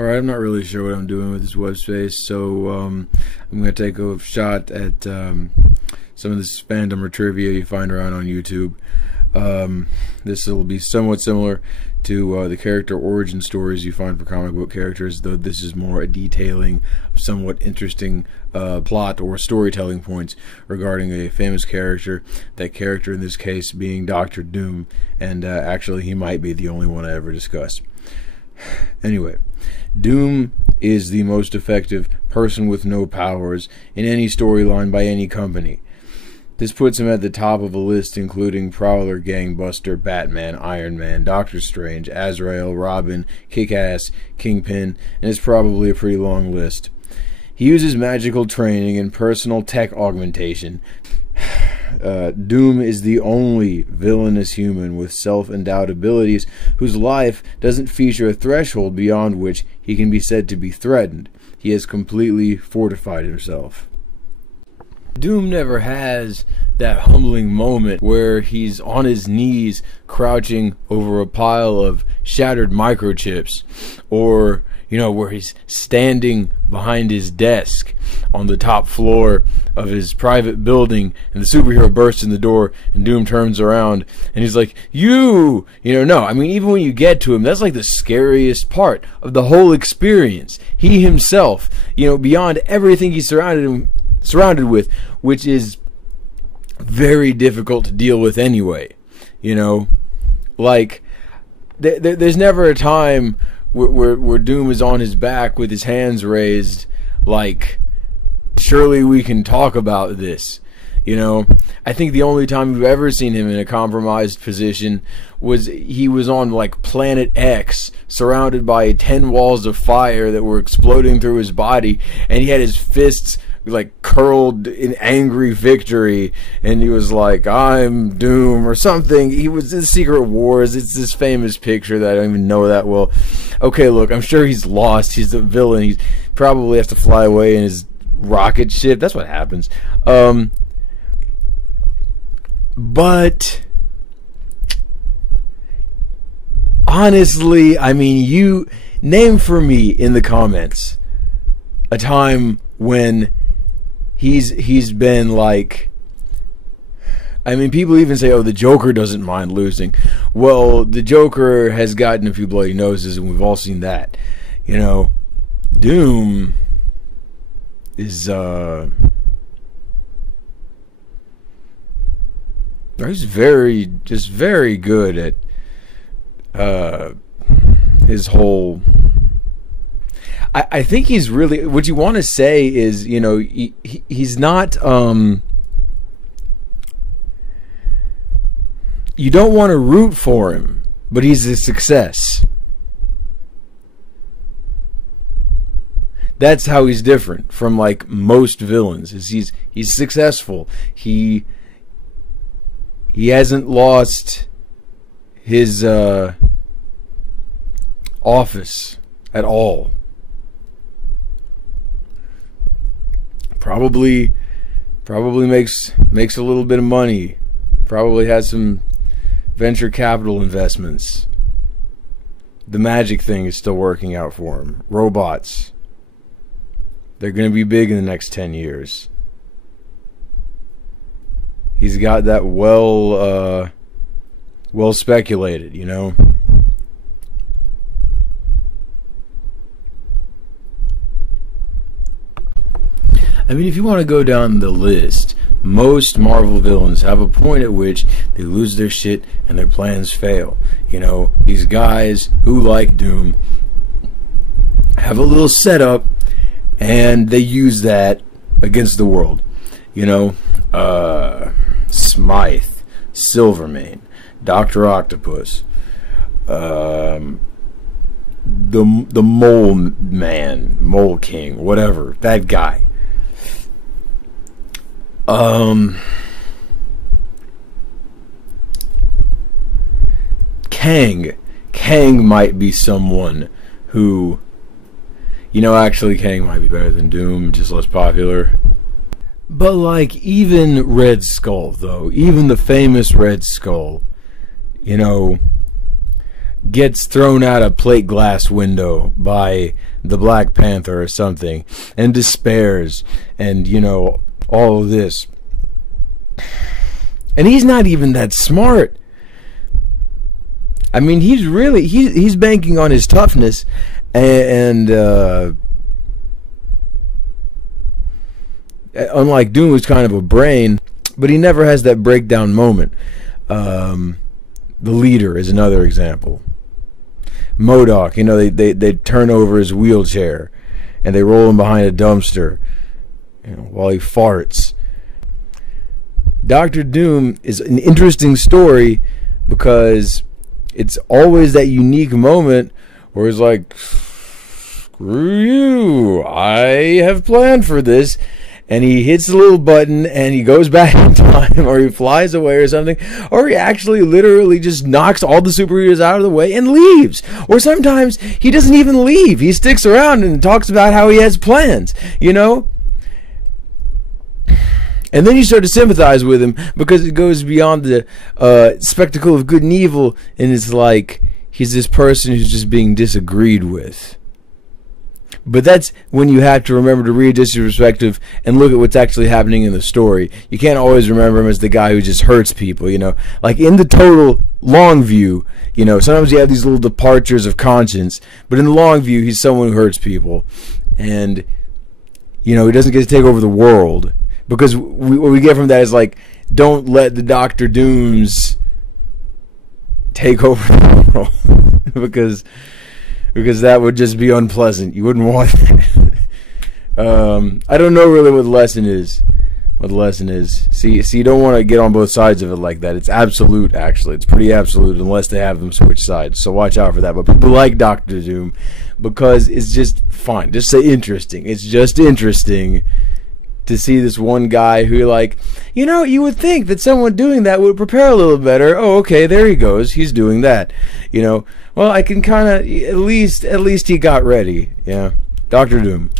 Alright, I'm not really sure what I'm doing with this web space, so I'm going to take a shot at some of this fandom or trivia you find around on YouTube. This will be somewhat similar to the character origin stories you find for comic book characters, though this is more a detailing of somewhat interesting plot or storytelling points regarding a famous character, that character in this case being Dr. Doom, and actually he might be the only one I ever discuss. Anyway, Doom is the most effective person with no powers in any storyline by any company. This puts him at the top of a list including Prowler, Gangbuster, Batman, Iron Man, Doctor Strange, Azrael, Robin, Kick-Ass, Kingpin, and it's probably a pretty long list. He uses magical training and personal tech augmentation. Doom is the only villainous human with self-endowed abilities whose life doesn't feature a threshold beyond which he can be said to be threatened. He has completely fortified himself. Doom never has that humbling moment where he's on his knees crouching over a pile of shattered microchips, or where he's standing behind his desk on the top floor of his private building and the superhero bursts in the door and Doom turns around and he's like, no, I mean, even when you get to him, that's like the scariest part of the whole experience. He himself, beyond everything he's surrounded with, which is very difficult to deal with anyway. Like there's never a time where Doom is on his back with his hands raised, like, surely we can talk about this. I think the only time we've ever seen him in a compromised position was he was on, like, Planet X, surrounded by 10 walls of fire that were exploding through his body, and he had his fists like curled in angry victory, and he was like, I'm Doom or something. He was in Secret Wars. It's this famous picture that I don't even know that well. Okay, look, I'm sure he's lost. He's the villain. He probably has to fly away in his rocket ship. That's what happens. But honestly, I mean, you name for me in the comments a time when he's been like, I mean, people even say, oh, the Joker doesn't mind losing. Well, the Joker has gotten a few bloody noses, and we've all seen that. Doom is he's very good at his whole. I think he's really, what you want to say is, he's not, you don't want to root for him, but he's a success. That's how he's different from, like, most villains, is he's successful. He hasn't lost his office at all. Probably makes a little bit of money. Probably has some venture capital investments. The magic thing is still working out for him. Robots. They're going to be big in the next 10 years. He's got that well speculated, I mean, if you want to go down the list, most Marvel villains have a point at which they lose their shit and their plans fail. These guys who like Doom have a little setup and they use that against the world. Smythe, Silvermane, Dr. Octopus, the Mole Man, Mole King, whatever, that guy. Kang might be someone who, actually Kang might be better than Doom, just less popular. But, like, even Red Skull, though, even the famous Red Skull, gets thrown out a plate glass window by the Black Panther or something, and despairs, and you know, all of this. And he's not even that smart. I mean, he's banking on his toughness, and unlike Doom, who's kind of a brain, but he never has that breakdown moment. The Leader is another example. MODOK, you know, they turn over his wheelchair and they roll him behind a dumpster, you know, while he farts. Doctor Doom is an interesting story because it's always that unique moment where he's like, screw you, I have planned for this. And he hits the little button and he goes back in time, or he flies away or something, or he actually literally just knocks all the superheroes out of the way and leaves. Or sometimes he doesn't even leave. He sticks around and talks about how he has plans, you know? And then you start to sympathize with him because it goes beyond the spectacle of good and evil, and it's like he's this person who's just being disagreed with. But that's when you have to remember to readjust your perspective and look at what's actually happening in the story. You can't always remember him as the guy who just hurts people, you know. Like in the total long view, you know, sometimes you have these little departures of conscience, but in the long view, he's someone who hurts people. And, you know, he doesn't get to take over the world. Because what we get from that is like, don't let the Doctor Dooms take over the world. because that would just be unpleasant. You wouldn't want that. I don't know really what the lesson is. See, you don't want to get on both sides of it like that. It's absolute, actually. It's pretty absolute unless they have them switch sides. So watch out for that. But people like Doctor Doom because it's just fun. Just say interesting. It's just interesting to see this one guy who, like, you know, you would think that someone doing that would prepare a little better. Oh, okay, there he goes. He's doing that. You know, well, I can kind of, at least he got ready. Yeah, Doctor Doom.